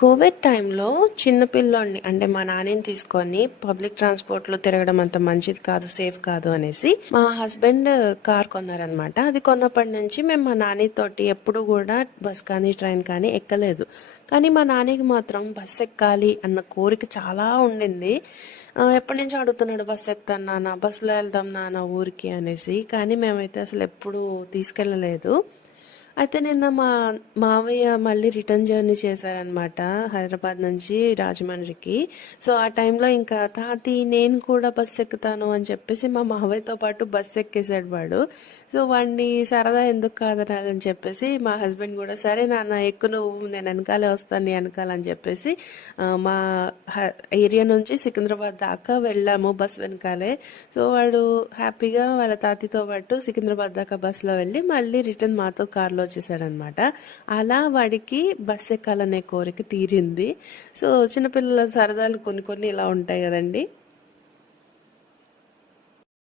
Covid టైంలో చిన్న పిల్లోడిని అంటే మా నాన్నని తీసుకొని పబ్లిక్ ట్రాన్స్పోర్ట్లో తిరగడం అంత మంచిది కాదు, సేఫ్ కాదు అనేసి మా హస్బెండ్ కార్ కొన్నారనమాట. అది కొన్నప్పటి నుంచి మేము మా నాన్నతోటి ఎప్పుడు కూడా బస్ కానీ ట్రైన్ కానీ ఎక్కలేదు. కానీ మా నాన్నకి మాత్రం బస్ ఎక్కాలి అన్న కోరిక చాలా ఉండింది. ఎప్పటి నుంచో అడుగుతున్నాడు, బస్ ఎక్కుతాను నాన్న, బస్సులో వెళ్దాం నాన్న ఊరికి అనేసి. కానీ మేమైతే అసలు ఎప్పుడు తీసుకెళ్ళలేదు. అయితే నిన్న మా మావయ్య మళ్ళీ రిటర్న్ జర్నీ చేశారనమాట, హైదరాబాద్ నుంచి రాజమండ్రికి. సో ఆ టైంలో ఇంకా తాతి నేను కూడా బస్సు ఎక్కుతాను అని చెప్పేసి మా మావయ్యతో పాటు బస్సు ఎక్కేసాడు వాడు. సో వాడిని సరదా ఎందుకు కాదనాలని చెప్పేసి మా హస్బెండ్ కూడా సరే నాన్న ఎక్కువ, నువ్వు నేను వెనకాలే వస్తాను నీ వెనకాలని చెప్పేసి మా ఏరియా నుంచి సికింద్రాబాద్ దాకా వెళ్ళాము బస్ వెనకాలే. సో వాడు హ్యాపీగా వాళ్ళ తాతితో పాటు సికింద్రాబాద్ దాకా బస్సులో వెళ్ళి మళ్ళీ రిటర్న్ మాతో కార్లో వచ్చేసాడనమాట. అలా వాడికి బస్ ఎక్కాలనే కోరిక తీరింది. సో చిన్నపిల్లల సరదాలు కొన్ని కొన్ని ఇలా ఉంటాయి కదండి.